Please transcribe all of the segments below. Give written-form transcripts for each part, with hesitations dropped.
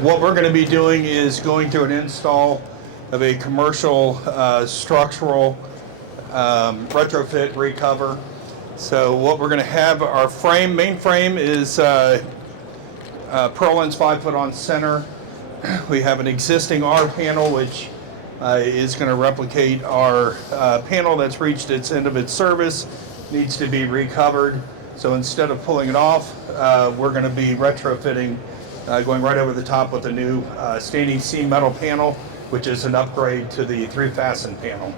What we're going to be doing is going through an install of a commercial structural retrofit recover. So what we're going to have, our main frame is purlins 5 foot on center. We have an existing R panel which is going to replicate our panel that's reached its end of its service, needs to be recovered. So instead of pulling it off, we're going to be retrofitting, going right over the top with a new standing seam metal panel, which is an upgrade to the 3-fasten panel.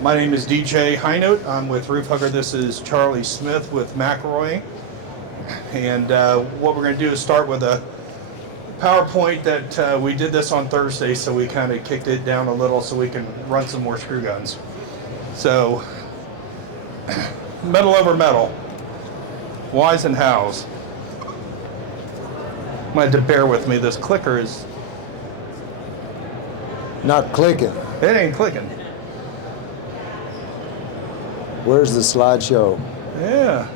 My name is DJ Highnote. I'm with Roof Hugger. This is Charlie Smith with McElroy. And what we're going to do is start with a PowerPoint that we did this on Thursday, so we kind of kicked it down a little so we can run some more screw guns. So, metal over metal, whys and hows. I'm going to have to bear with me. This clicker is not clicking. It ain't clicking. Where's the slideshow? Yeah.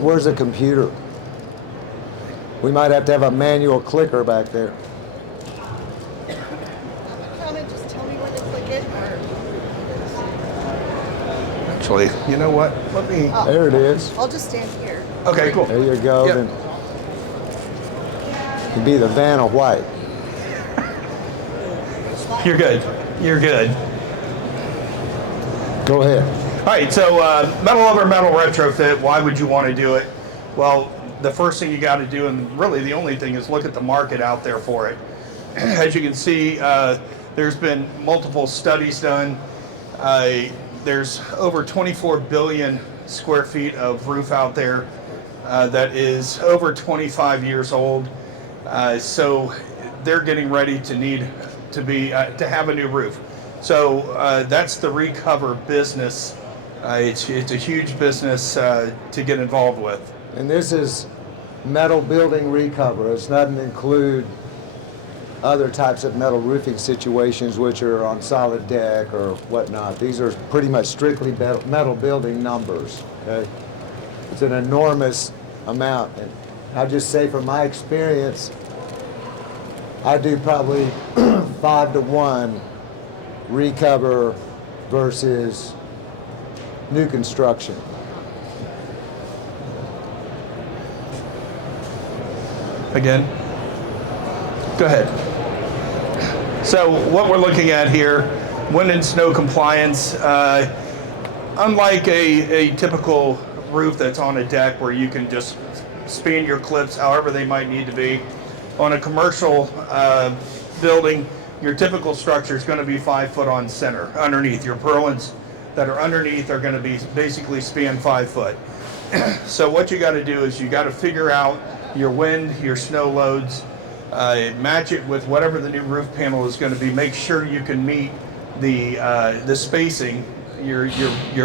Where's the computer? We might have to have a manual clicker back there. Kind of just tell me when to click it, or... Actually, you know what? Let me... Oh, there it is. I'll just stand here. Okay, cool. There you go. Yep. Then you can be the Vanna White. You're good. You're good. Go ahead. All right, so metal over metal retrofit, why would you want to do it? Well, the first thing you got to do, and really the only thing, is look at the market out there for it. As you can see, there's been multiple studies done. There's over 24 billion square feet of roof out there that is over 25 years old. So they're getting ready to to have a new roof. So that's the recover business. It's a huge business to get involved with. And this is metal building recover. It doesn't include other types of metal roofing situations which are on solid deck or whatnot. These are pretty much strictly metal building numbers. Okay? It's an enormous amount. And I'll just say from my experience, I do probably 5 to 1 recover versus new construction. Again, go ahead. So what we're looking at here, wind and snow compliance, unlike a typical roof that's on a deck where you can just span your clips however they might need to be, on a commercial building, your typical structure is going to be 5 foot on center underneath. Your purlins that are underneath are going to be basically span 5 foot. So what you got to do is you got to figure out your wind, your snow loads, match it with whatever the new roof panel is going to be. Make sure you can meet the spacing, your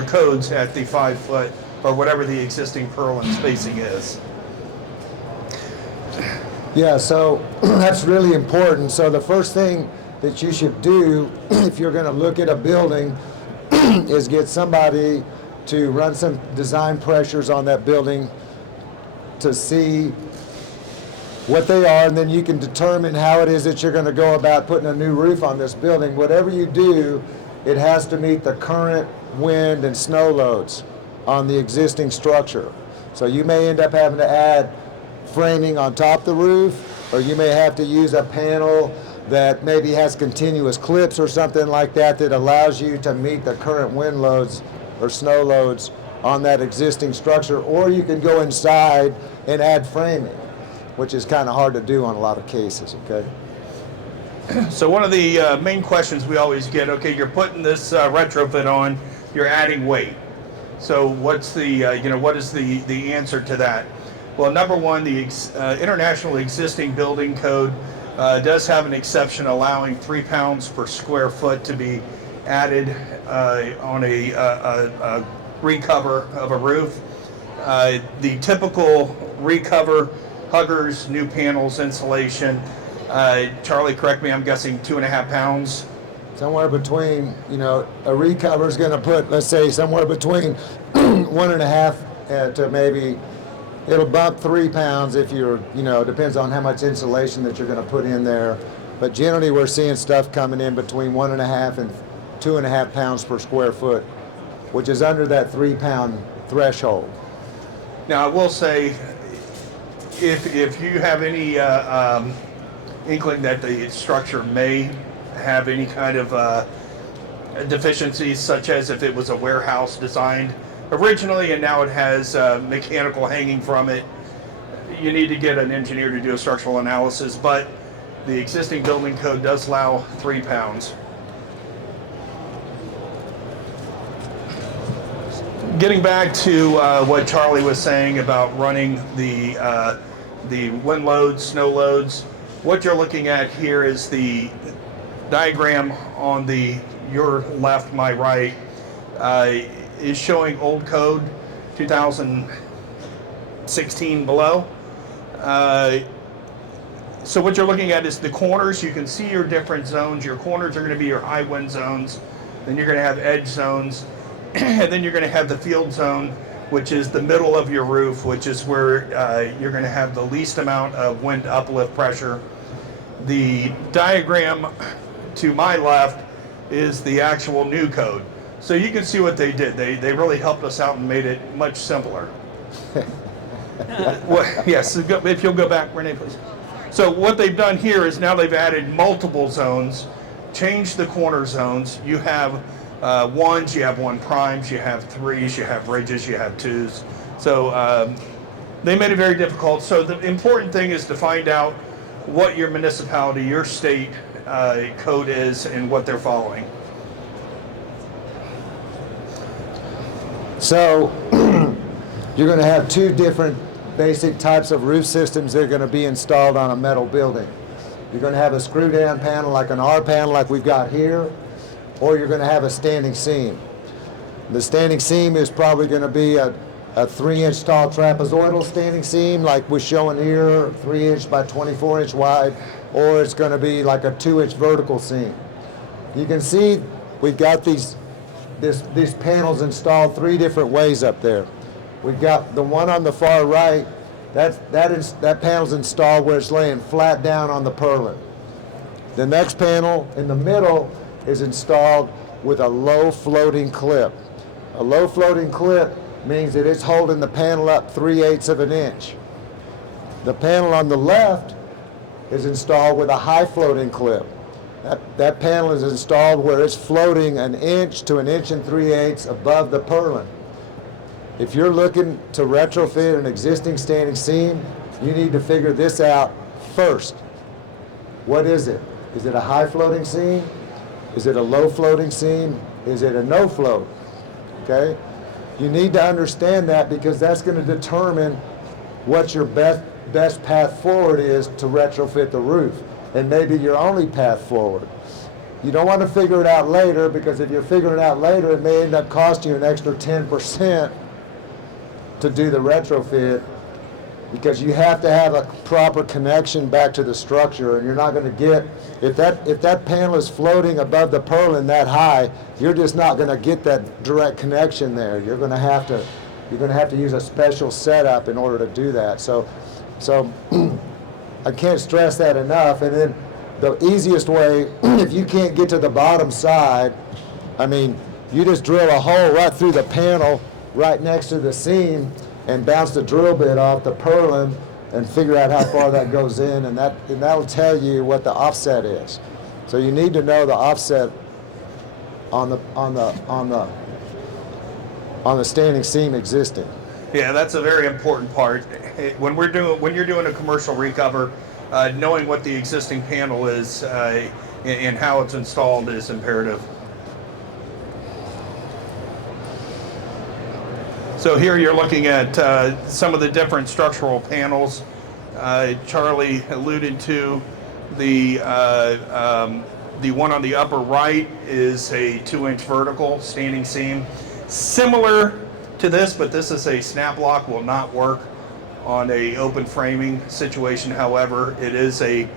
codes at the 5 foot or whatever the existing purlin spacing is. Yeah, so that's really important. So the first thing that you should do if you're going to look at a building is get somebody to run some design pressures on that building to see what they are, and then you can determine how it is that you're going to go about putting a new roof on this building. Whatever you do, it has to meet the current wind and snow loads on the existing structure. So you may end up having to add framing on top of the roof, or you may have to use a panel that maybe has continuous clips or something like that that allows you to meet the current wind loads or snow loads on that existing structure, or you can go inside and add framing, which is kind of hard to do on a lot of cases, okay? So one of the main questions we always get, okay, you're putting this retrofit on, you're adding weight. So what's the, what is the answer to that? Well, number one, the International Existing Building Code does have an exception allowing 3 pounds per square foot to be added on a recover of a roof. The typical recover, huggers, new panels, insulation, Charlie, correct me, I'm guessing 2.5 pounds. Somewhere between, a recover is going to put, let's say, somewhere between 1.5 to maybe, It'll bump 3 pounds if you're, depends on how much insulation that you're going to put in there. But generally, we're seeing stuff coming in between 1.5 and 2.5 pounds per square foot, which is under that 3-pound threshold. Now, I will say, if you have any inkling that the structure may have any kind of deficiencies, such as if it was a warehouse designed originally and now it has mechanical hanging from it, you need to get an engineer to do a structural analysis, but the existing building code does allow 3 pounds. Getting back to what Charlie was saying about running the wind loads, snow loads, what you're looking at here is the diagram on your left, my right, is showing old code 2016 below. So what you're looking at is the corners. You can see your different zones. Your corners are going to be your high wind zones. Then you're going to have edge zones. And then you're going to have the field zone, which is the middle of your roof, which is where you're going to have the least amount of wind uplift pressure. The diagram to my left is the actual new code. So you can see what they did. They really helped us out and made it much simpler. Well, yes, if you'll go back, Renee, please. So what they've done here is now they've added multiple zones, changed the corner zones. You have ones, you have 1 primes, you have 3s, you have ridges, you have 2s. So they made it very difficult. So the important thing is to find out what your municipality, your state code is and what they're following. So you're going to have 2 different basic types of roof systems that are going to be installed on a metal building. You're going to have a screw down panel like an R panel like we've got here, or you're going to have a standing seam. The standing seam is probably going to be a 3-inch tall trapezoidal standing seam like we're showing here, 3-inch by 24-inch wide, or it's going to be like a 2-inch vertical seam. You can see we've got these panels installed 3 different ways up there. We've got the one on the far right, that panel's installed where it's laying flat down on the purlin. The next panel in the middle is installed with a low floating clip. A low floating clip means that it's holding the panel up 3/8 of an inch. The panel on the left is installed with a high floating clip. That panel is installed where it's floating 1 inch to 1 3/8 inches above the purlin. If you're looking to retrofit an existing standing seam, you need to figure this out first. What is it? Is it a high floating seam? Is it a low floating seam? Is it a no float? Okay? You need to understand that because that's going to determine what your best path forward is to retrofit the roof, and maybe your only path forward. You don't want to figure it out later, because if you're figuring it out later, it may end up costing you an extra 10% to do the retrofit, because you have to have a proper connection back to the structure, and you're not going to get, if that panel is floating above the purlin that high, you're just not going to get that direct connection there. You're going to have to use a special setup in order to do that. So I can't stress that enough. And then the easiest way, if you can't get to the bottom side, I mean, you just drill a hole right through the panel right next to the seam and bounce the drill bit off the purlin and figure out how far that goes in, and that'll tell you what the offset is. So you need to know the offset on the standing seam existing. Yeah, that's a very important part. When you're doing a commercial recover, knowing what the existing panel is and how it's installed is imperative. So here you're looking at some of the different structural panels. Charlie alluded to the one on the upper right is a 2-inch vertical standing seam. Similar to this, but this is a snap lock, will not work on a open framing situation. However, it is a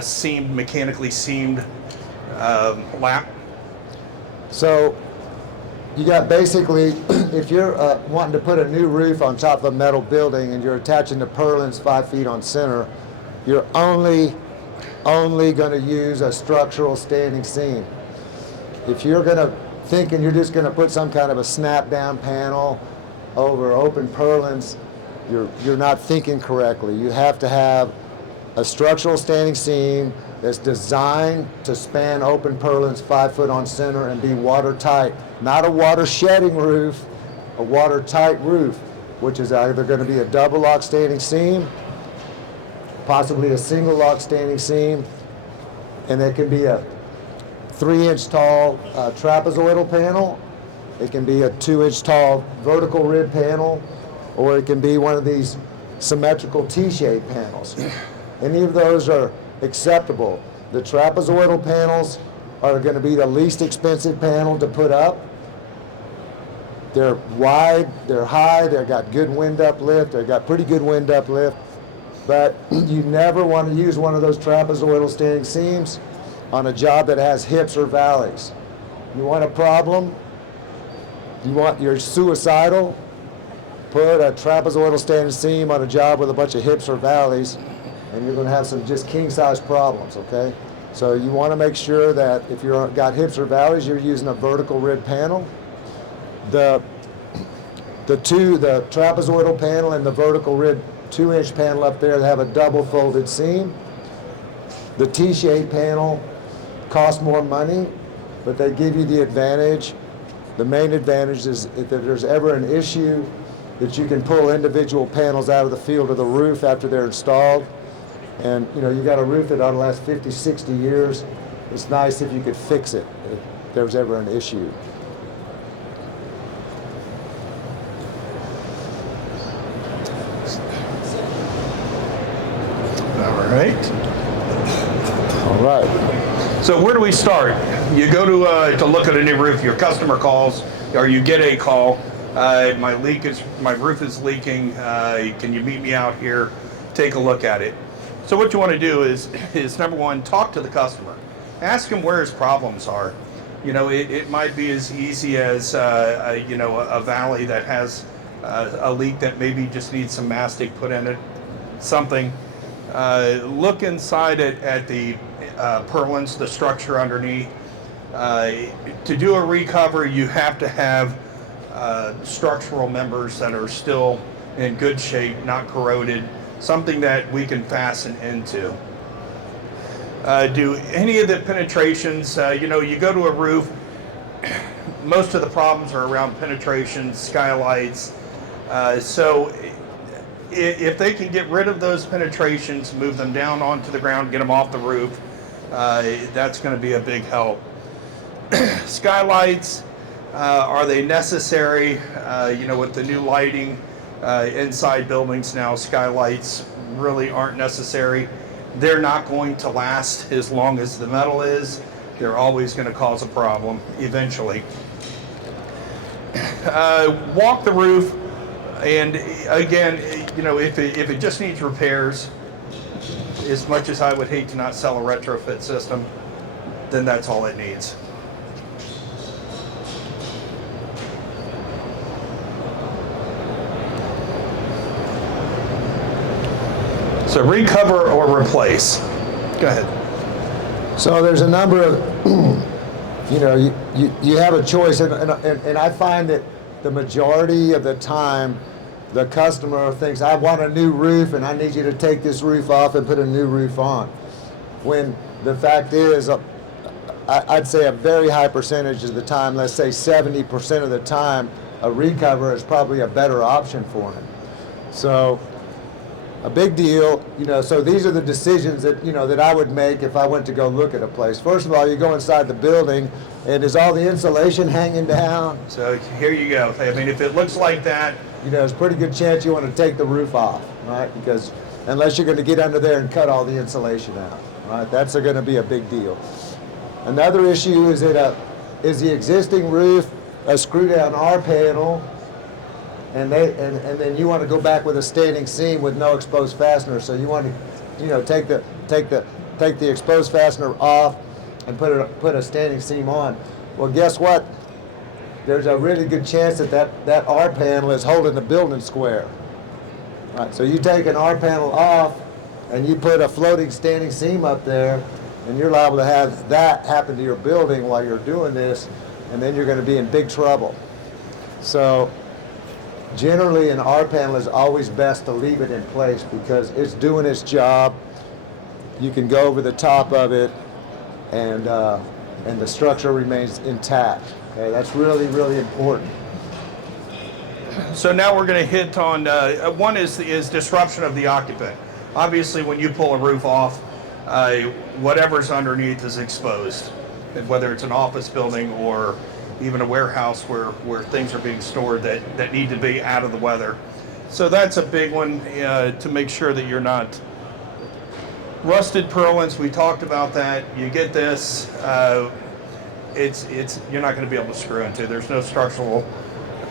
seamed, mechanically seamed lap. So you got basically, if you're wanting to put a new roof on top of a metal building and you're attaching the purlins 5 feet on center, you're only going to use a structural standing seam. If you're going to thinking you're just going to put some kind of a snap down panel over open purlins, you're not thinking correctly. You have to have a structural standing seam that's designed to span open purlins 5 foot on center and be watertight. Not a water shedding roof, a watertight roof, which is either going to be a double lock standing seam, possibly a single lock standing seam, and it can be a 3-inch tall trapezoidal panel. It can be a 2-inch tall vertical rib panel, or it can be one of these symmetrical T-shaped panels. Any of those are acceptable. The trapezoidal panels are going to be the least expensive panel to put up. They're wide, they're high, they've got good wind uplift, they've got pretty good wind uplift, but you never want to use one of those trapezoidal standing seams on a job that has hips or valleys. You want a problem? You're suicidal? Put a trapezoidal standing seam on a job with a bunch of hips or valleys, and you're going to have some just king-size problems, okay? So you want to make sure that if you've got hips or valleys, you're using a vertical rib panel. The trapezoidal panel and the vertical rib 2-inch panel up there, they have a double folded seam. The T-shaped panel costs more money, but they give you the advantage. The main advantage is if there's ever an issue that you can pull individual panels out of the field of the roof after they're installed. And you got a roof that ought to last 50, 60 years. It's nice if you could fix it if there's ever an issue. All right. All right. So where do we start? You go to look at a new roof. Your customer calls, or you get a call. My roof is leaking. Can you meet me out here? Take a look at it. So what you want to do is number one, talk to the customer. Ask him where his problems are. It might be as easy as a valley that has a leak that maybe just needs some mastic put in it, something. Look inside at the purlins, the structure underneath. To do a recover, you have to have structural members that are still in good shape, not corroded, something that we can fasten into. Do any of the penetrations, you go to a roof, most of the problems are around penetrations, skylights. So if they can get rid of those penetrations, move them down onto the ground, get them off the roof, that's going to be a big help. Skylights, are they necessary? With the new lighting inside buildings now, skylights really aren't necessary. They're not going to last as long as the metal is. They're always going to cause a problem eventually. Walk the roof, and again, if it just needs repairs, as much as I would hate to not sell a retrofit system, then that's all it needs. So recover or replace. Go ahead. So there's a number of, you have a choice, and I find that the majority of the time, the customer thinks, I want a new roof and I need you to take this roof off and put a new roof on. When the fact is, I'd say a very high percentage of the time, let's say 70% of the time, a recover is probably a better option for him. So a big deal, so these are the decisions that, that I would make if I went to go look at a place. First of all, you go inside the building, and is all the insulation hanging down? So here you go. I mean, if it looks like that, There's a pretty good chance you want to take the roof off, right? Because unless you're going to get under there and cut all the insulation out, right? That's going to be a big deal. Another issue is that is the existing roof a screw down R panel, and then you want to go back with a standing seam with no exposed fastener. So you want to, take the exposed fastener off and put a standing seam on. Well, guess what? there's a really good chance that that R panel is holding the building square. Right, so you take an R panel off and you put a floating standing seam up there, and you're liable to have that happen to your building while you're doing this, and then you're going to be in big trouble. So generally an R panel is always best to leave it in place because it's doing its job. You can go over the top of it, and the structure remains intact. Okay, that's really, really important. So now we're going to hit on, one is disruption of the occupant. Obviously, when you pull a roof off, whatever's underneath is exposed, and whether it's an office building or even a warehouse where things are being stored that need to be out of the weather. So that's a big one, to make sure that you're not. Rusted purlins, we talked about that. You get this, you're not going to be able to screw into. There's no structural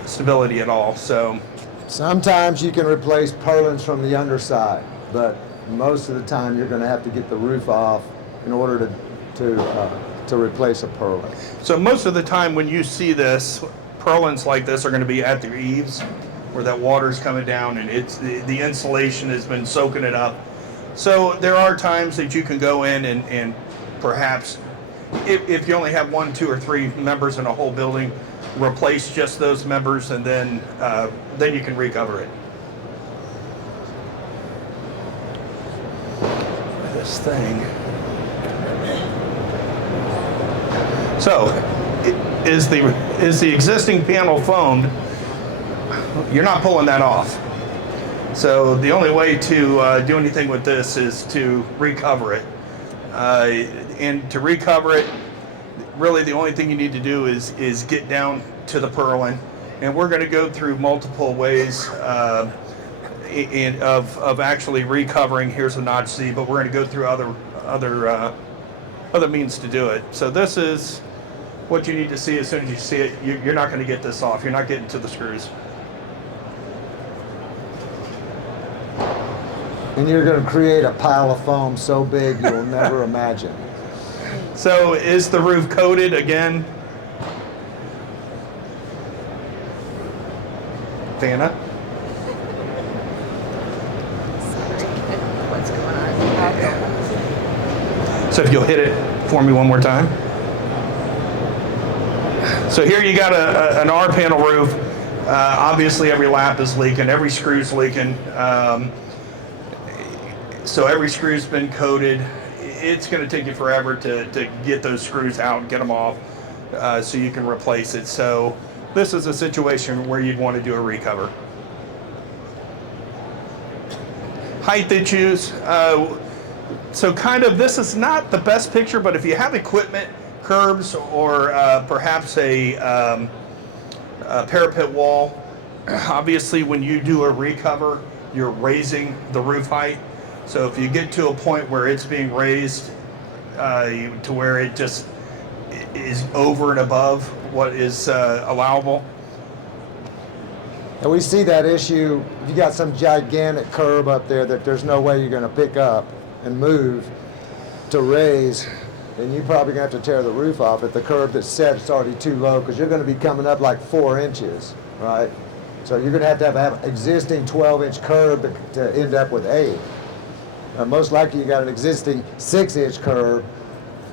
stability at all. So sometimes you can replace purlins from the underside, but most of the time you're going to have to get the roof off in order to replace a purlin. So most of the time when you see this, purlins like this are going to be at the eaves where that water's coming down and the insulation has been soaking it up. So there are times that you can go in and perhaps, if you only have 1, 2, or 3 members in a whole building, replace just those members, and then you can recover it. This thing. So, is the existing panel foamed? You're not pulling that off. So the only way to do anything with this is to recover it. And to recover it, really the only thing you need to do is get down to the purlin. And we're going to go through multiple ways of actually recovering. Here's a notch Z, but we're going to go through other means to do it. So this is what you need to see. As soon as you see it, you're not going to get this off. You're not getting to the screws. And you're going to create a pile of foam so big you'll never imagine. So is the roof coated again? Vanna? What's going on? So if you'll hit it for me one more time. So here you got an R panel roof. Obviously every lap is leaking, every screw's leaking. So every screw's been coated. It's going to take you forever to get those screws out and get them off so you can replace it. So this is a situation where you'd want to do a recover. Height issues. So kind of, this is not the best picture, but if you have equipment, curbs, or perhaps a parapet wall, obviously when you do a recover, you're raising the roof height. So if you get to a point where it's being raised to where it just is over and above what is allowable. And we see that issue, if you got some gigantic curb up there that there's no way you're going to pick up and move to raise, then you're probably going to have to tear the roof off. If the curb that's set is already too low, because you're going to be coming up like 4 inches, right? So you're going to have existing 12-inch curb to end up with 8. Most likely you got an existing 6-inch curb,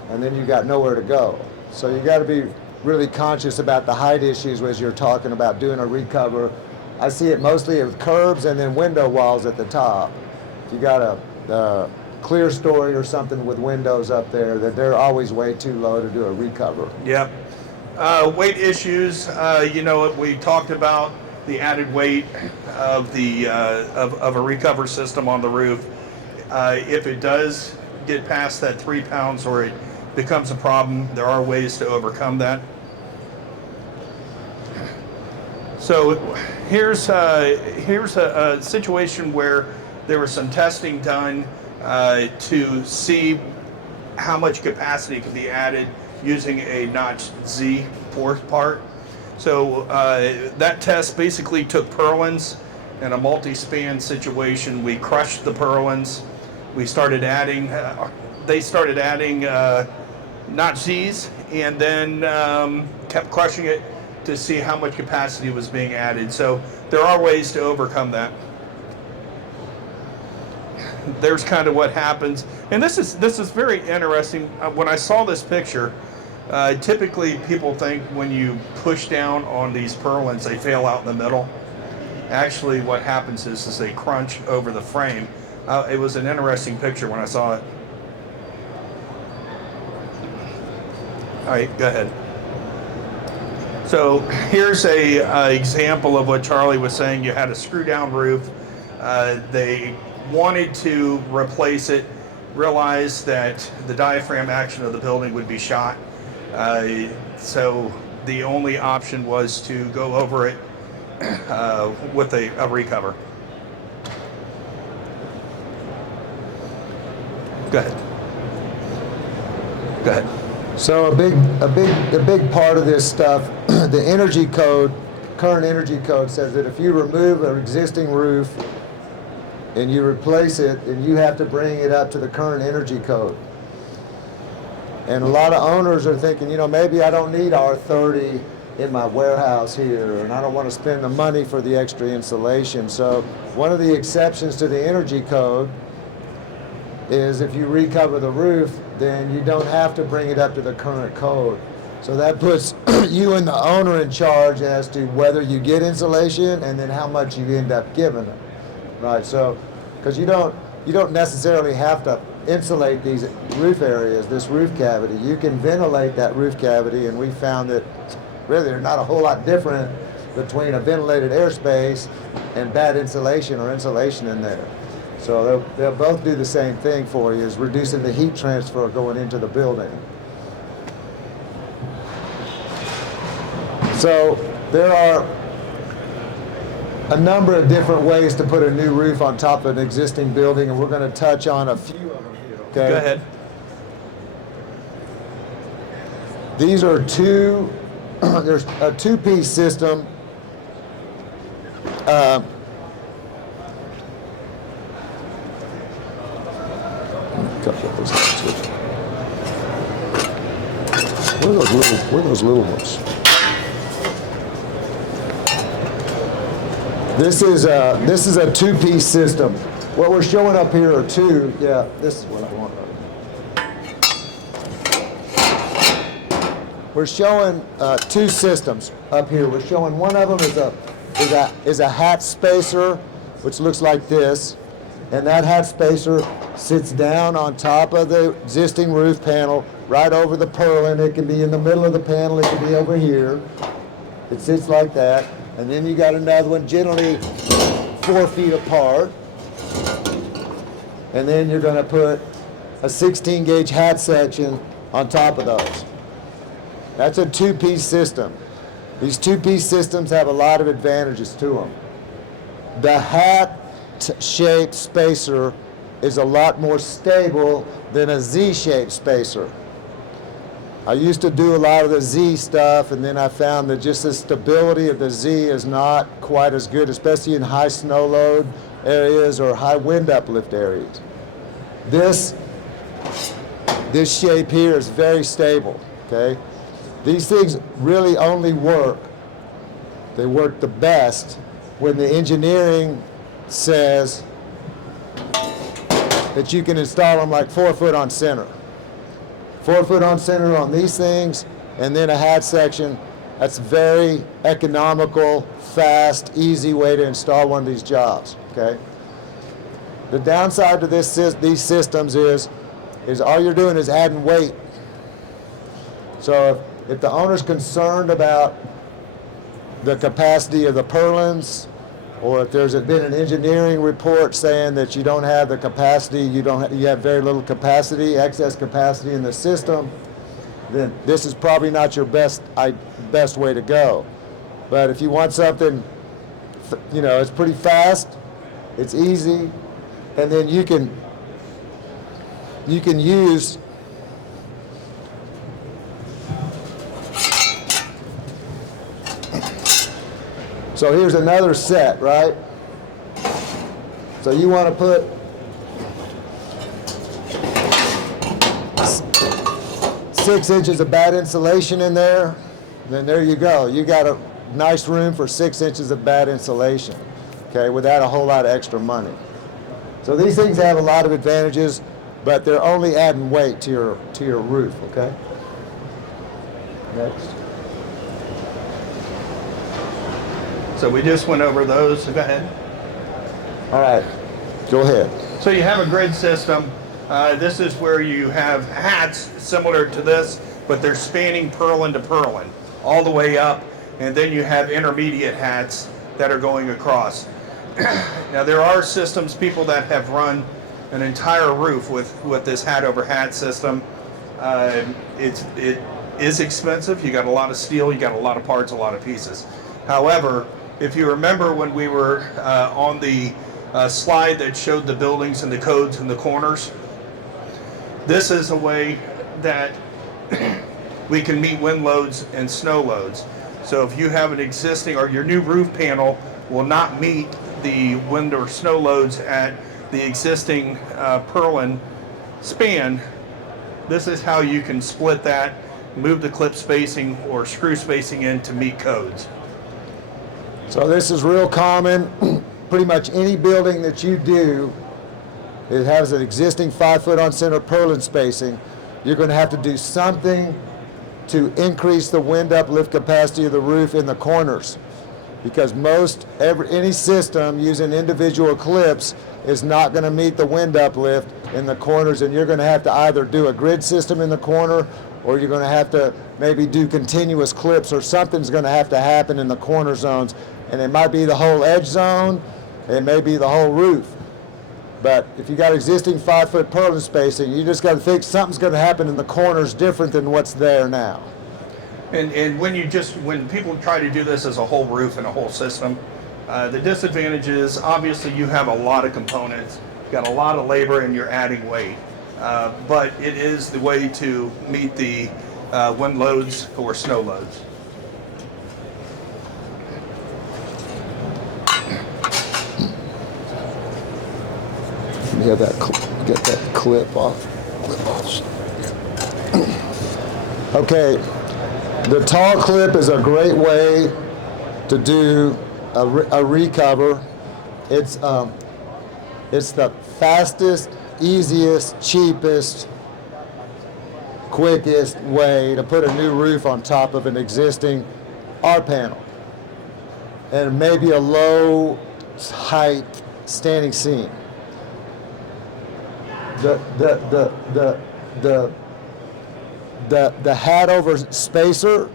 and then you got nowhere to go. So you got to be really conscious about the height issues as you're talking about doing a recover. I see it mostly with curbs and then window walls at the top. If you got a clear story or something with windows up there, that they're always way too low to do a recover. Yep. Weight issues. We talked about the added weight of of a recover system on the roof. If it does get past that 3 pounds or it becomes a problem, there are ways to overcome that. So here's a situation where there was some testing done to see how much capacity can be added using a notch Z part. So that test basically took purlins in a multi-span situation. We crushed the purlins. We started adding, they started adding notch Z's, and then kept crushing it to see how much capacity was being added. So there are ways to overcome that. There's kind of what happens, and this is very interesting. When I saw this picture, typically people think when you push down on these purlins, they fail out in the middle. Actually, what happens is they crunch over the frame. It was an interesting picture when I saw it. All right, go ahead. So here's a example of what Charlie was saying. You had a screw down roof. They wanted to replace it, realized that the diaphragm action of the building would be shot. So the only option was to go over it with a recover. Go ahead. Go ahead. So a big part of this stuff, the energy code, current energy code says that if you remove an existing roof and you replace it, then you have to bring it up to the current energy code. And a lot of owners are thinking, you know, maybe I don't need R30 in my warehouse here, and I don't want to spend the money for the extra insulation. So one of the exceptions to the energy code is if you recover the roof, then you don't have to bring it up to the current code. So that puts you and the owner in charge as to whether you get insulation and then how much you end up giving them. Right, so, because you don't necessarily have to insulate these roof areas, this roof cavity. You can ventilate that roof cavity, and we found that really they're not a whole lot different between a ventilated airspace and bad insulation or insulation in there. So they'll both do the same thing for you, is reducing the heat transfer going into the building. So there are a number of different ways to put a new roof on top of an existing building, and we're going to touch on a few of them here. Okay? Go ahead. These are there's a two-piece system. Where are those little ones? This is a two-piece system. What we're showing up here are two. Yeah, this is what I want. We're showing two systems up here. We're showing one of them is a hat spacer, which looks like this, and that hat spacer sits down on top of the existing roof panel, right over the purlin. It can be in the middle of the panel. It can be over here. It sits like that. And then you got another one, generally 4 feet apart. And then you're going to put a 16 gauge hat section on top of those. That's a two-piece system. These two-piece systems have a lot of advantages to them. The hat-shaped spacer is a lot more stable than a Z-shaped spacer. I used to do a lot of the Z stuff, and then I found that just the stability of the Z is not quite as good, especially in high snow load areas or high wind uplift areas. This shape here is very stable, okay? These things really only work, they work the best when the engineering says that you can install them like 4 foot on center. 4 foot on center on these things, and then a hat section. That's very economical, fast, easy way to install one of these jobs, okay? The downside to these systems is all you're doing is adding weight. So if the owner's concerned about the capacity of the purlins, or if there's been an engineering report saying that you don't have the capacity, you have very little capacity, excess capacity in the system, then this is probably not your best way to go. But if you want something, you know, it's pretty fast, it's easy, and then you can use so here's another set, right? So you want to put 6 inches of bad insulation in there. then there you go. You got a nice room for 6 inches of bad insulation, okay, without a whole lot of extra money. So these things have a lot of advantages, but they're only adding weight to your roof, okay? Next. So we just went over those. Go ahead. All right, go ahead. So you have a grid system. This is where you have hats similar to this, but they're spanning purlin to purlin all the way up, and then you have intermediate hats that are going across. Now there are systems, people that have run an entire roof with this hat over hat system. It is expensive. You got a lot of steel, you got a lot of parts, a lot of pieces. However, if you remember when we were on the slide that showed the buildings and the codes in the corners, this is a way that we can meet wind loads and snow loads. So if you have an existing, or your new roof panel will not meet the wind or snow loads at the existing purlin span, this is how you can split that, move the clip spacing or screw spacing in to meet codes. So this is real common. Pretty much any building that you do, it has an existing 5-foot on center purlin spacing, you're going to have to do something to increase the wind uplift capacity of the roof in the corners, because any system using individual clips is not going to meet the wind uplift in the corners, and you're going to have to either do a grid system in the corner, or you're going to have to maybe do continuous clips, or something's going to have to happen in the corner zones, and it might be the whole edge zone, it may be the whole roof. But if you got existing 5-foot purlin spacing, you just got to think something's going to happen in the corners different than what's there now. And when people try to do this as a whole roof and a whole system, the disadvantage is obviously you have a lot of components, you've got a lot of labor, and you're adding weight. But it is the way to meet the wind loads or snow loads. Get that clip off. Okay, the tall clip is a great way to do a recover. It's the fastest, easiest, cheapest, quickest way to put a new roof on top of an existing R panel and maybe a low height standing seam. The hat over spacer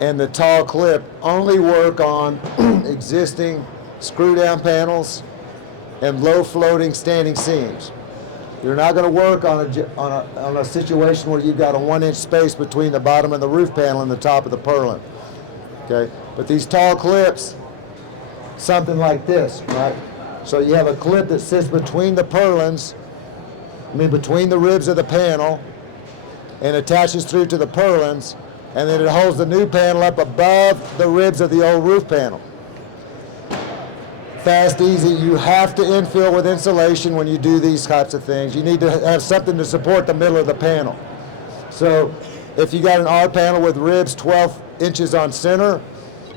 and the tall clip only work on existing screw down panels and low floating standing seams. You're not going to work on a situation where you've got a 1-inch space between the bottom of the roof panel and the top of the purlin. Okay, but these tall clips, something like this, right? So you have a clip that sits between the purlins, between the ribs of the panel, and attaches through to the purlins, and then it holds the new panel up above the ribs of the old roof panel. Fast, easy. You have to infill with insulation when you do these types of things. You need to have something to support the middle of the panel. So if you got an R panel with ribs 12 inches on center,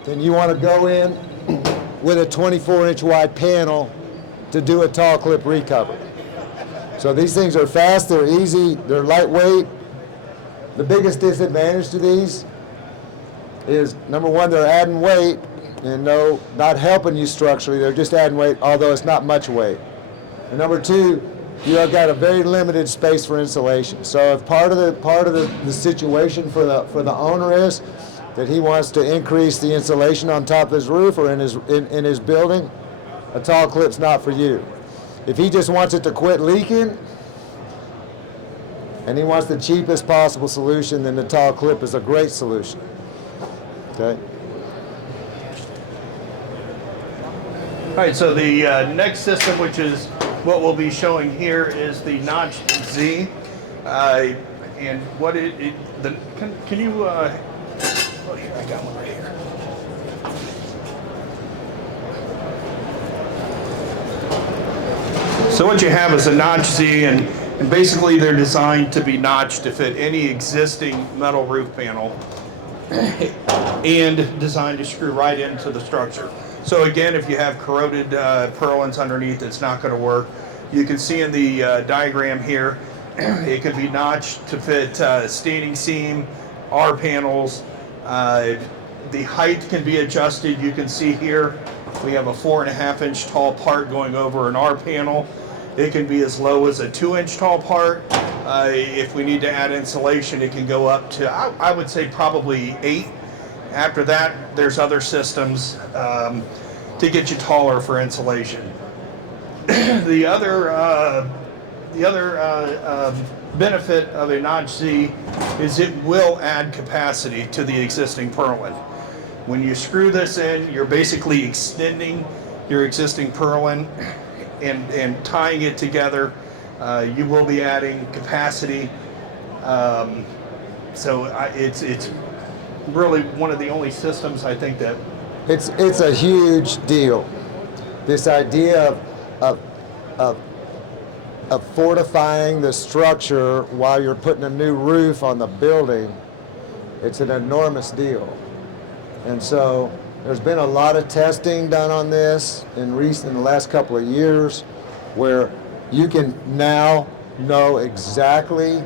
then you want to go in with a 24-inch wide panel to do a tall clip recover. So these things are fast, they're easy, they're lightweight. The biggest disadvantage to these is, number one, they're adding weight, and not helping you structurally, they're just adding weight, although it's not much weight. And number two, you have got a very limited space for insulation. So if part of the situation for the owner is that he wants to increase the insulation on top of his roof or in his building, a tall clip's not for you. If he just wants it to quit leaking and he wants the cheapest possible solution, then the tall clip is a great solution. Okay. All right, so the next system, which is what we'll be showing here, is the Notch Z. And what can you, oh, here, I got one right here. So what you have is a Notch Z, and basically they're designed to be notched to fit any existing metal roof panel. and designed to screw right into the structure. So again, if you have corroded purlins underneath, it's not going to work. You can see in the diagram here, it can be notched to fit standing seam, R panels. The height can be adjusted. You can see here, we have a 4.5-inch tall part going over an R panel. It can be as low as a 2-inch tall part. If we need to add insulation, it can go up to, I would say probably 8. After that, there's other systems to get you taller for insulation. The other benefit of a Notch Z is it will add capacity to the existing purlin. When you screw this in, you're basically extending your existing purlin and tying it together. You will be adding capacity. It's really one of the only systems I think that It's a huge deal. This idea of fortifying the structure while you're putting a new roof on the building, it's an enormous deal. And so there's been a lot of testing done on this in the last couple of years, where you can now know exactly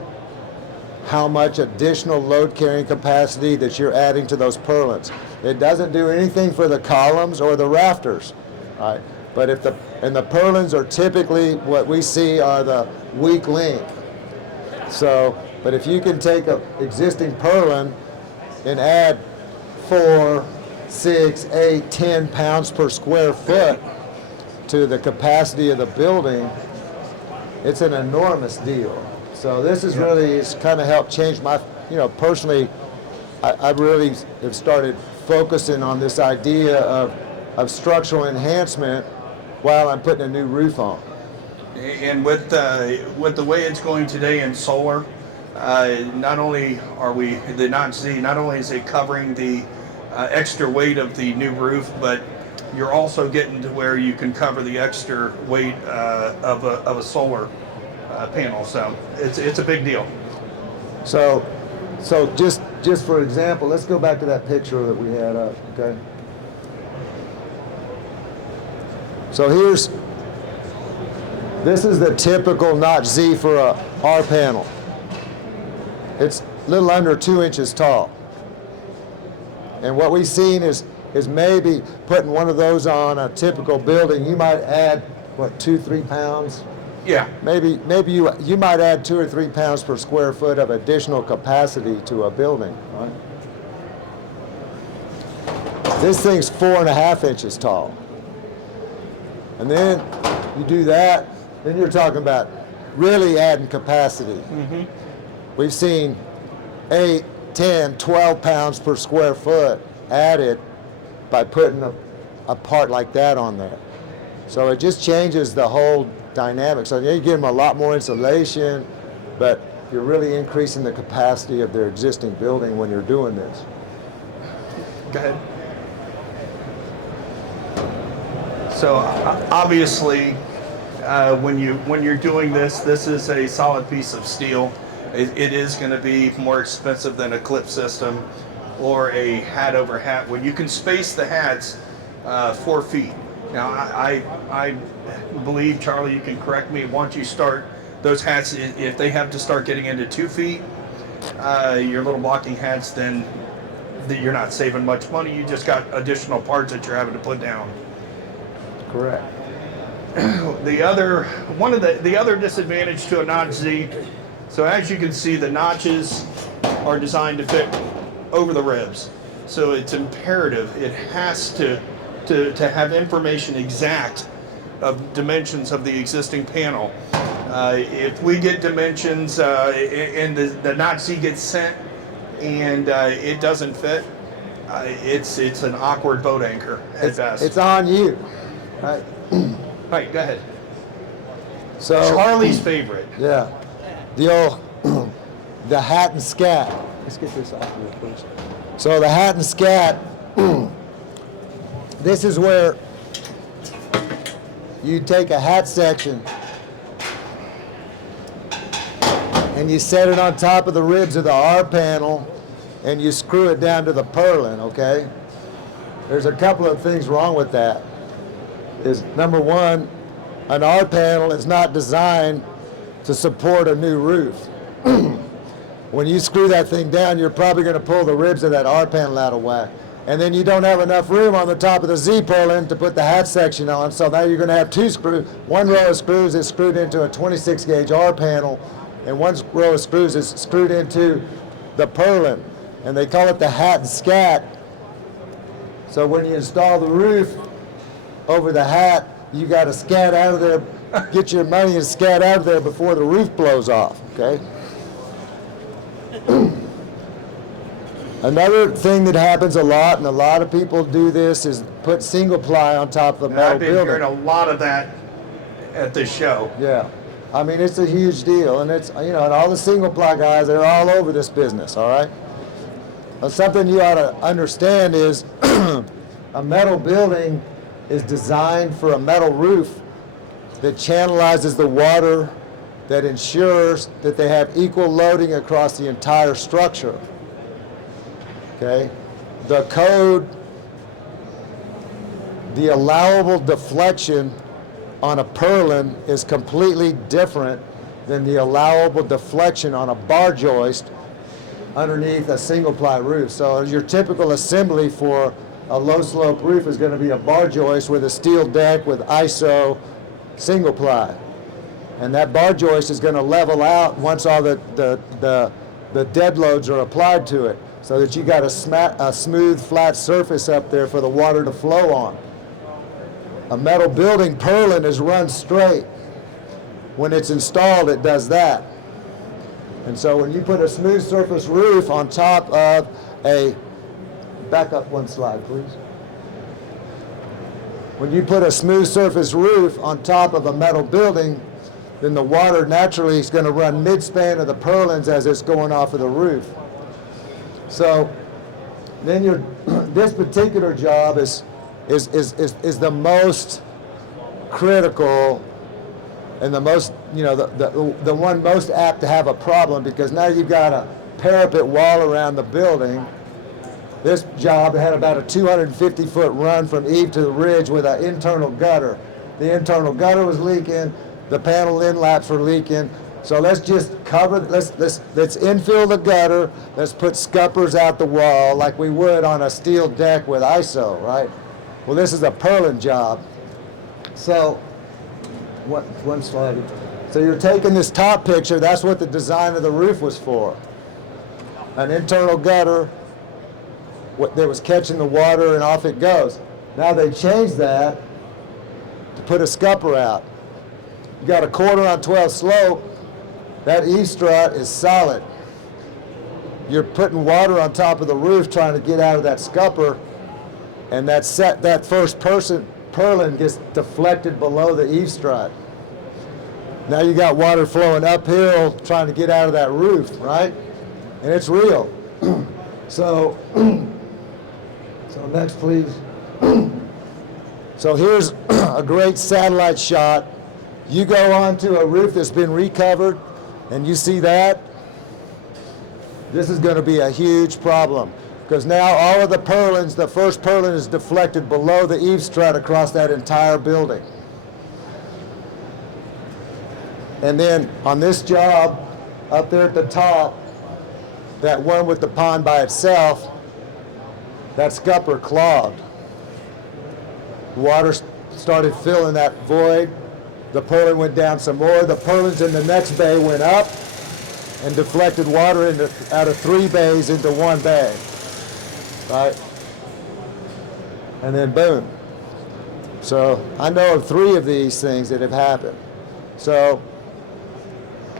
how much additional load carrying capacity that you're adding to those purlins. It doesn't do anything for the columns or the rafters, right? But the purlins are typically what we see are the weak link. So, but if you can take an existing purlin and add 4, 6, 8, 10 pounds per square foot to the capacity of the building, it's an enormous deal. So this is really, it's kind of helped change my, personally, I really have started focusing on this idea of structural enhancement while I'm putting a new roof on. And with the way it's going today in solar, not only are the Notch Z, not only is it covering the extra weight of the new roof, but you're also getting to where you can cover the extra weight of a solar panel. So it's a big deal. So just for example, let's go back to that picture that we had up, okay? So this is the typical Notch Z for a R panel. It's a little under 2 inches tall. And what we've seen is maybe putting one of those on a typical building, you might add, 2-3 pounds? Yeah. Maybe you might add 2 or 3 pounds per square foot of additional capacity to a building, right? This thing's 4.5 inches tall. And then you do that, then you're talking about really adding capacity. Mm-hmm. We've seen 8, 10, 12 pounds per square foot added by putting a part like that on there. So it just changes the whole dynamic. So you give them a lot more insulation, but you're really increasing the capacity of their existing building when you're doing this. Go ahead. So obviously, when you're doing this is a solid piece of steel. It is going to be more expensive than a clip system or a hat over hat. When you can space the hats 4 feet. Now I believe, Charlie, you can correct me, once you start those hats, if they have to start getting into 2 feet, your little blocking hats, then you're not saving much money. You just got additional parts that you're having to put down. Correct. The other disadvantage to a Notch Z, so as you can see, the notches are designed to fit over the ribs. So it's imperative, it has to have information exact of dimensions of the existing panel. If we get dimensions and the Notch Z gets sent and it doesn't fit, it's an awkward boat anchor at best. It's on you, right? Right, go ahead. So Charlie's favorite. Yeah, the old the hat and scat. Let's get this off here, please. So the hat and scat. This is where you take a hat section and you set it on top of the ribs of the R panel, and you screw it down to the purlin, okay? There's a couple of things wrong with that. Is number one, an R panel is not designed to support a new roof. When you screw that thing down, you're probably going to pull the ribs of that R panel out of whack. And then you don't have enough room on the top of the Z purlin to put the hat section on, so now you're going to have two screws. One row of screws is screwed into a 26 gauge R panel, and one row of screws is screwed into the purlin. And they call it the hat and scat. So when you install the roof over the hat, you got to scat out of there, get your money and scat out of there before the roof blows off, okay? Another thing that happens a lot, and a lot of people do this, is put single ply on top of a metal I've been building. hearing a lot of that at this show. Yeah, I mean, it's a huge deal, and it's, you know, and all the single ply guys, they're all over this business, all right? But something you ought to understand is a metal building is designed for a metal roof that channelizes the water, that ensures that they have equal loading across the entire structure. Okay? The code, the allowable deflection on a purlin is completely different than the allowable deflection on a bar joist underneath a single ply roof. So your typical assembly for a low slope roof is going to be a bar joist with a steel deck with ISO single ply. And that bar joist is going to level out once all the dead loads are applied to it, so that you got a smooth, flat surface up there for the water to flow on. A metal building purlin is run straight. When it's installed, it does that. And so when you put a smooth surface roof on top of a, back up one slide, please. When you put a smooth surface roof on top of a metal building, then the water naturally is going to run mid-span of the purlins as it's going off of the roof. So then this particular job is the most critical and the most, you know, the one most apt to have a problem, because now you've got a parapet wall around the building. This job had about a 250-foot run from eave to the ridge with an internal gutter. The internal gutter was leaking. The panel inlaps were leaking. So let's just cover, let's infill the gutter. Let's put scuppers out the wall like we would on a steel deck with ISO, right? Well, this is a purlin job. So, one slide. So you're taking this top picture. That's what the design of the roof was for. An internal gutter that was catching the water, and off it goes. Now they changed that to put a scupper out. You got a 1/4 on 12 slope. That eave strut is solid. You're putting water on top of the roof trying to get out of that scupper, and that first purlin gets deflected below the eave strut. Now you got water flowing uphill trying to get out of that roof, right? And it's real. So next, please. So here's a great satellite shot. You go onto a roof that's been recovered, and you see that. This is going to be a huge problem, because now all of the purlins, the first purlin is deflected below the eave strut across that entire building. And then on this job, up there at the top, that one with the pond by itself, that scupper clogged. Water started filling that void. The purlin went down some more. The purlins in the next bay went up and deflected water out of 3 bays into 1 bay, right? And then boom. So I know of 3 of these things that have happened. So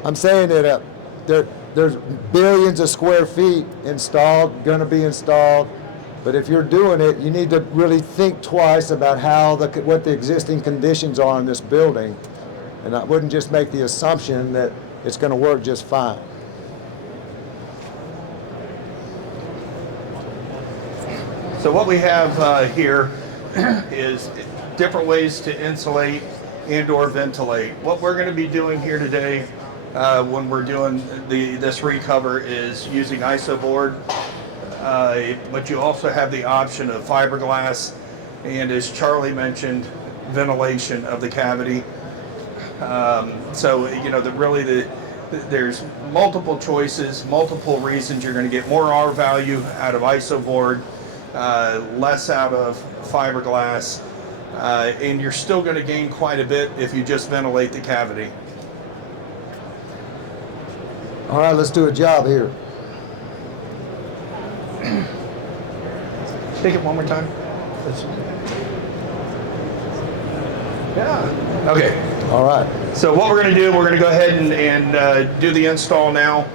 I'm saying that there's billions of square feet installed, going to be installed. But if you're doing it, you need to really think twice about what the existing conditions are in this building. And I wouldn't just make the assumption that it's going to work just fine. So what we have here is different ways to insulate and or ventilate. What we're going to be doing here today when we're doing this recover is using ISO board but you also have the option of fiberglass, and as Charlie mentioned, ventilation of the cavity. So there's multiple choices, multiple reasons you're going to get more R value out of isoboard, less out of fiberglass, and you're still going to gain quite a bit if you just ventilate the cavity. All right, let's do a job here. Take it one more time. Yeah. Okay. All right. So what we're going to do, we're going to go ahead and do the install now.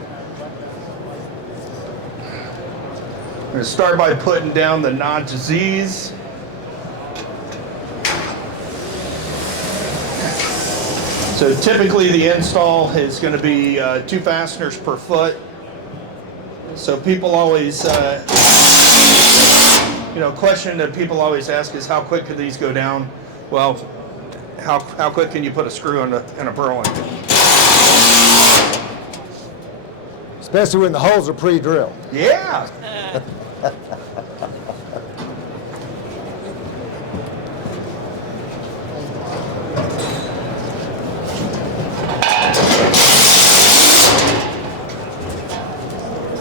We're going to start by putting down the notch Z's. So typically the install is going to be 2 fasteners per foot. So people always, question that people always ask is how quick can these go down? Well, how quick can you put a screw in a purlin? Especially when the holes are pre-drilled. Yeah.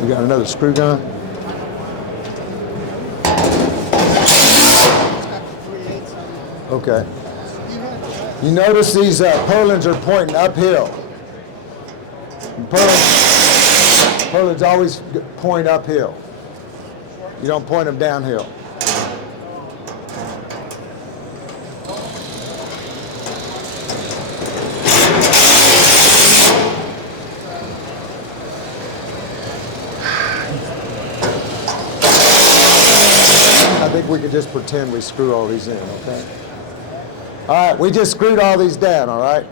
You got another screw gun? Okay. You notice these purlins are pointing uphill. Purlins always point uphill. You don't point them downhill. I think we could just pretend we screw all these in, okay? All right, we just screwed all these down, all right?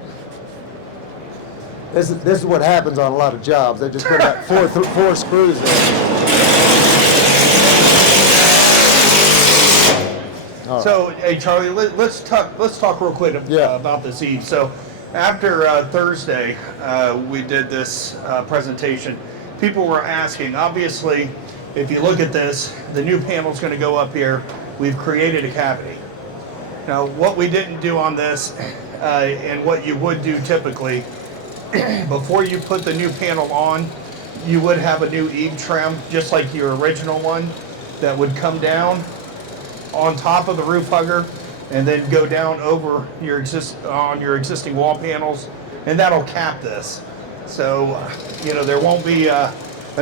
This is what happens on a lot of jobs. They just put about four screws in. All right. So, hey Charlie, let's talk real quick Yeah. about this Eve. So, after Thursday, we did this presentation. People were asking. Obviously, if you look at this, the new panel's going to go up here. We've created a cavity. Now, what we didn't do on this, and what you would do typically, before you put the new panel on, you would have a new eave trim, just like your original one, that would come down on top of the roof hugger and then go down over your existing wall panels, and that'll cap this. So, there won't be an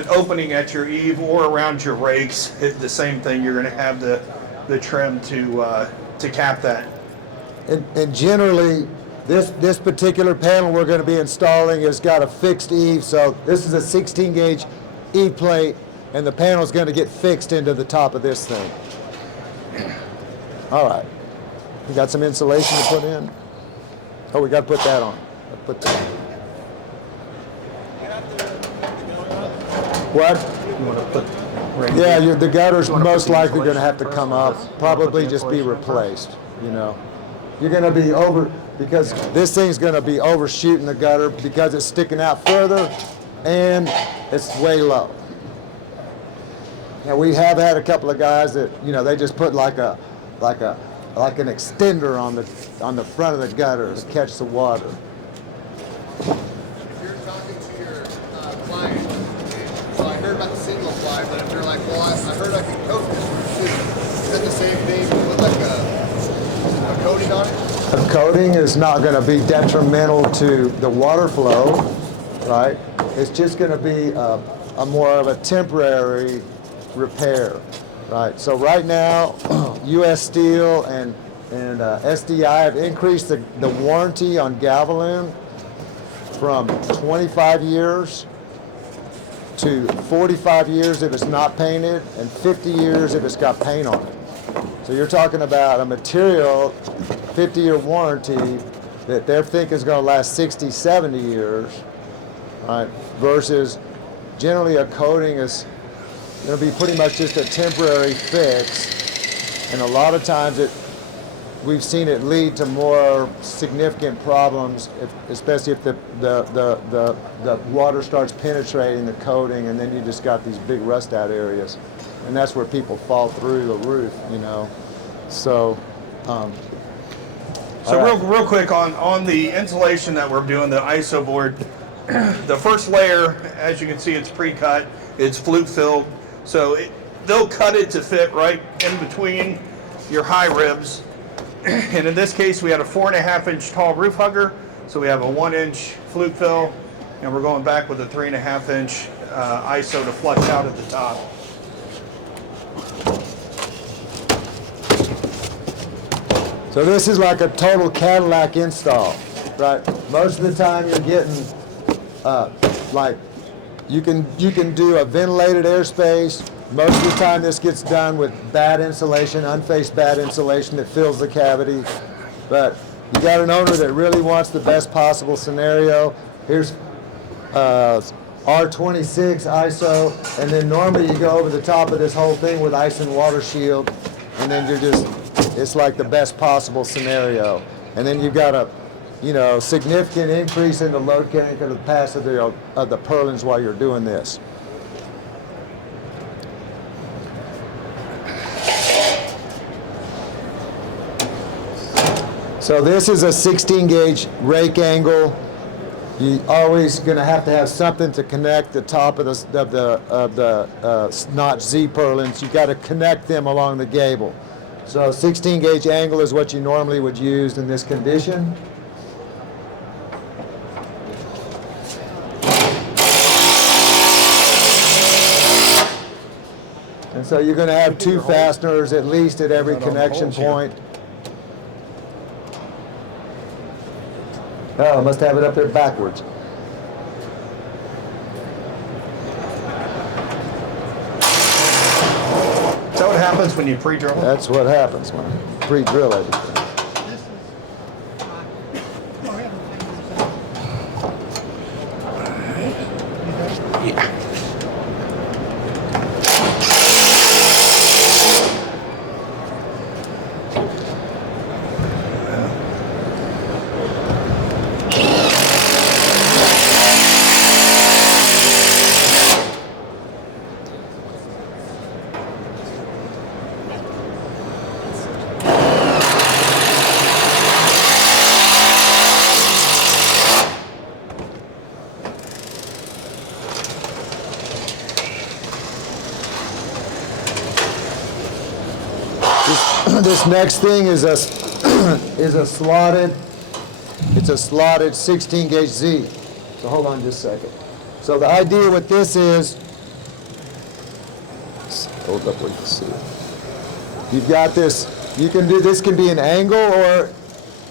opening at your eave or around your rakes. The same thing, you're going to have the trim to cap that. And generally, this particular panel we're going to be installing has got a fixed eave. So this is a 16 gauge eave plate, and the panel is going to get fixed into the top of this thing. All right. We got some insulation to put in. Oh, we got to put that on. Put that. What? You want to put Yeah, the gutter's You wanna put most the likely going to insulation have to first come on up. this? You wanna Probably put the just be insulation replaced. You're going to be over, because this thing's going to be overshooting the gutter because it's sticking out further and it's way low. Now, we have had a couple of guys that they just put like an extender on the front of the gutter to catch the water. If you're talking to your client, well, I heard about the single ply, but if they're like, well, I heard I could coat this too. Is that the same thing with like a coating on it? A coating is not going to be detrimental to the water flow, right? It's just going to be a more of a temporary repair, right? So right now, U.S. Steel and SDI have increased the warranty on Galvalume from 25 years to 45 years if it's not painted and 50 years if it's got paint on it. So you're talking about a material 50-year warranty that they think is going to last 60, 70 years, right? Versus generally a coating is going to be pretty much just a temporary fix, and a lot of times we've seen it lead to more significant problems, especially if the water starts penetrating the coating, and then you just got these big rust out areas. and that's where people fall through the roof, you know. So, So all right. real quick on the insulation that we're doing, the ISO board, the first layer, as you can see, it's pre-cut, it's flute filled. So they'll cut it to fit right in between your high ribs. And in this case, we had a 4.5-inch tall roof hugger. So we have a 1-inch flute fill, and we're going back with a 3.5-inch ISO to flush out at the top. So this is like a total Cadillac install, right? Most of the time you're getting, like, you can do a ventilated airspace. Most of the time this gets done with bad insulation, unfaced bad insulation that fills the cavity. But you got an owner that really wants the best possible scenario. Here's R26 ISO, and then normally you go over the top of this whole thing with ice and water shield, and then you're just, it's like the best possible scenario. And then you've got a, you know, significant increase in the load carrying capacity of the purlins while you're doing this. So this is a 16 gauge rake angle. You're always going to have something to connect the top of the notch Z purlins. You've got to connect them along the gable. So 16 gauge angle is what you normally would use in this condition. And so you're going to have 2 fasteners at least at every connection point. Oh, I must have it up there backwards. Is that what happens when you pre-drill? That's what happens when I pre-drill everything. This next thing is a slotted, it's a slotted 16 gauge Z. So hold on just a second. So the idea with this is, hold up where you can see it. You've got this, you can do, this can be an angle, or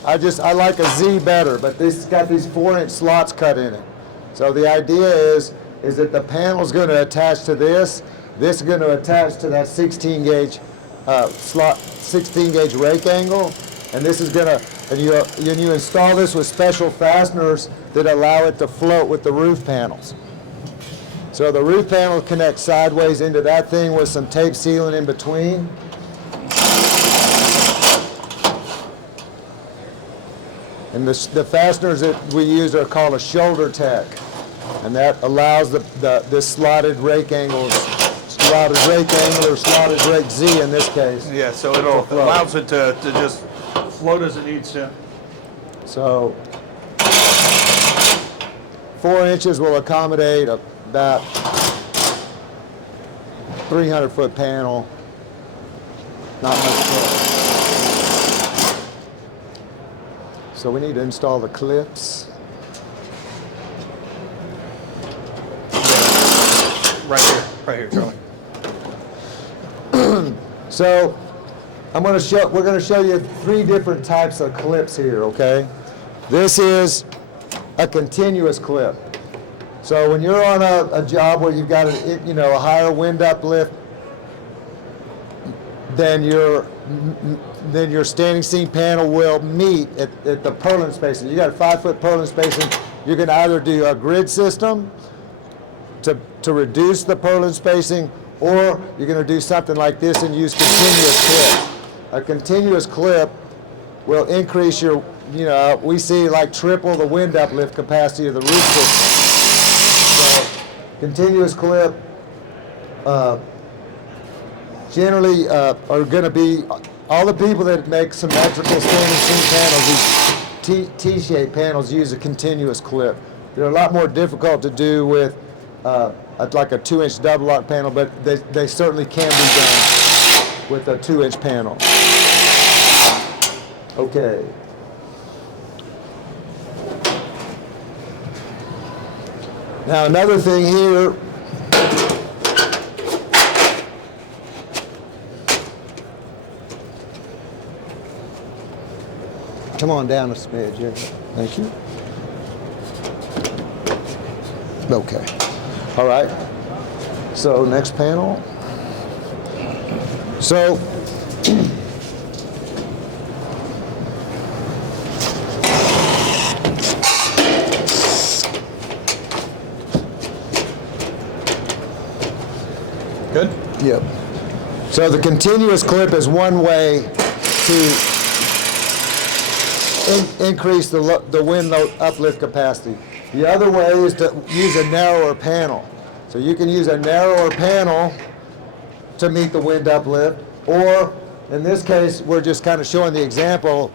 I like a Z better, but this has got these 4-inch slots cut in it. So the idea is that the panel's going to attach to this is going to attach to that 16 gauge slot, 16 gauge rake angle, and this is gonna, and you install this with special fasteners that allow it to float with the roof panels. So the roof panel connects sideways into that thing with some tape sealing in between. And the fasteners that we use are called a shoulder tech, and that allows this slotted rake angle or slotted rake Z in this case. Yeah, so it allows it to just float as it needs to. So 4 inches will accommodate about 300-foot panel. Not much more. So we need to install the clips. Right here, Charlie. So we're going to show you 3 different types of clips here, okay? This is a continuous clip. So when you're on a job where you've got a higher wind uplift than your standing seam panel will meet at the purlin spacing. You got a 5-foot purlin spacing. You can either do a grid system to reduce the purlin spacing, or you're going to do something like this and use continuous clip. A continuous clip will increase your, we see like triple the wind uplift capacity of the roof system. So continuous clip generally are going to be, all the people that make symmetrical standing seam panels, these T-shaped panels, use a continuous clip. They're a lot more difficult to do with like a 2-inch double lock panel, but they certainly can be done with a 2-inch panel. Okay. Now another thing here, come on down a smidge here. Thank you. Okay. All right. So next panel. So Good? yep. So the continuous clip is one way to increase the wind load uplift capacity. The other way is to use a narrower panel. So you can use a narrower panel to meet the wind uplift, or in this case, we're just kind of showing the example.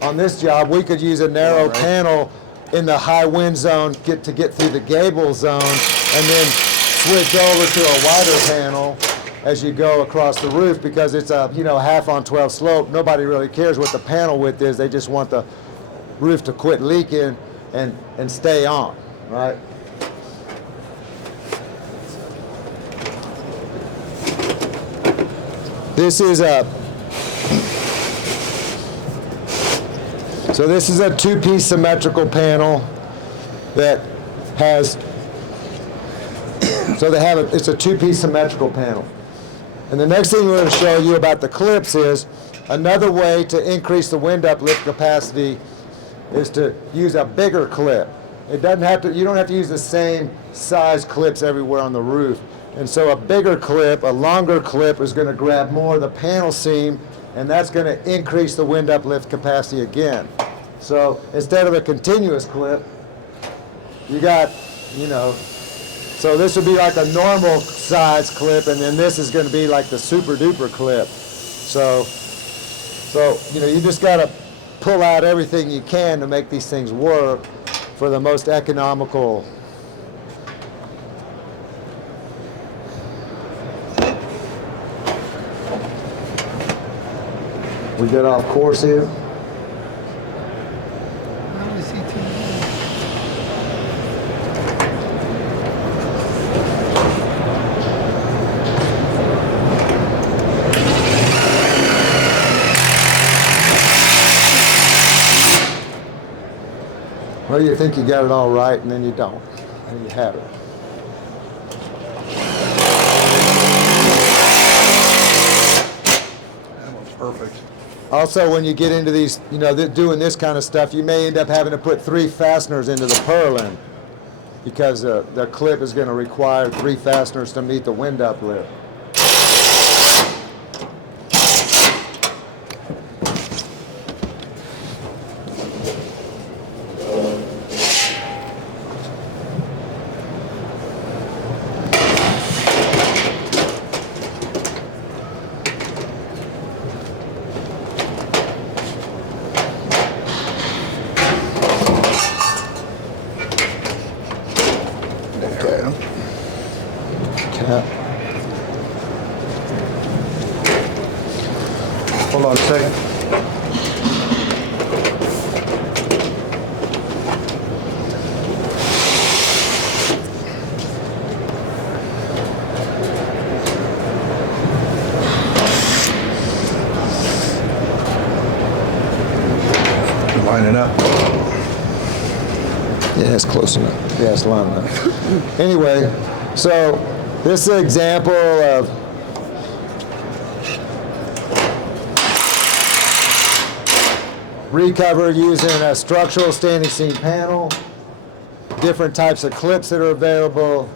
On this job, we could use a narrow panel in the high wind zone to get through the gable zone, and then switch over to a wider panel as you go across the roof, because it's a half on 12 slope. Nobody really cares what the panel width is. They just want the roof to quit leaking and stay on, right? This is a two-piece symmetrical panel that has, it's a two-piece symmetrical panel. And the next thing we're going to show you about the clips is another way to increase the wind uplift capacity is to use a bigger clip. You don't have to use the same size clips everywhere on the roof. And so a bigger clip, a longer clip, is going to grab more of the panel seam, and that's going to increase the wind uplift capacity again. So instead of a continuous clip, you got, so this would be like a normal size clip, and then this is going to be like the super duper clip. So you just got to pull out everything you can to make these things work for the most economical. We get off course here. Well, you think you got it all right, and then you don't, and you have it. That was perfect. Also, when you get into these, doing this kind of stuff, you may end up having to put 3 fasteners into the purlin, because the clip is going to require 3 fasteners to meet the wind uplift. Hold on a second. Line it up. Yeah, it's close enough. Yeah, it's long enough. Anyway, so this is an example of recover using a structural standing seam panel, different types of clips that are available,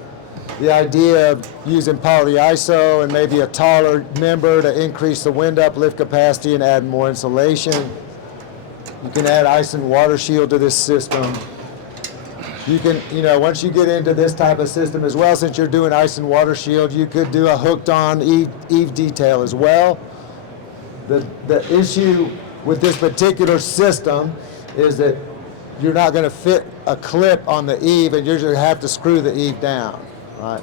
the idea of using polyiso and maybe a taller member to increase the wind uplift capacity and add more insulation. You can add ice and water shield to this system. You can, once you get into this type of system as well, since you're doing ice and water shield, you could do a hooked on eave detail as well. The issue with this particular system is that you're not going to fit a clip on the eave, and you're going to have to screw the eave down, right?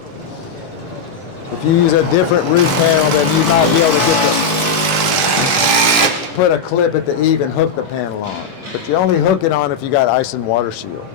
If you use a different roof panel, then you might be able to put a clip at the eave and hook the panel on. But you only hook it on if you got ice and water shield.